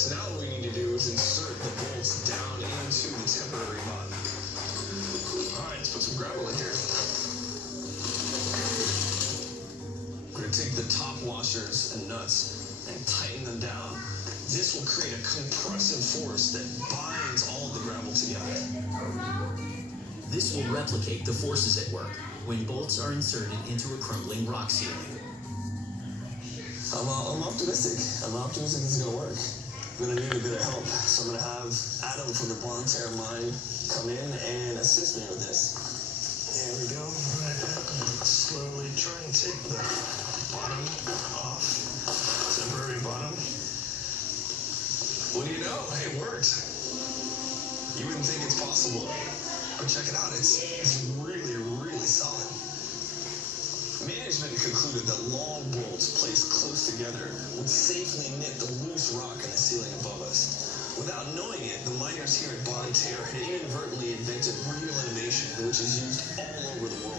So now what we need to do is insert the bolts down into the temporary bottom. Alright, let's put some gravel in here. We're going to take the top washers and nuts and tighten them down. This will create a compressive force that binds all of the gravel together. This will replicate the forces at work when bolts are inserted into a crumbling rock ceiling. I'm optimistic. I'm optimistic this is going to work. I'm going to need a bit of help, so I'm going to have Adam from the Bonne Terre mine come in and assist me with this. There we go. Slowly try and take the bottom off, temporary bottom. What do you know? It worked. You wouldn't think it's possible, but check it out. It's really, really solid. Management concluded that long bolts placed close together would safely knit the loose rock in the ceiling above us. Without knowing it, the miners here at Bonne Terre had inadvertently invented real innovation, which is used all over the world.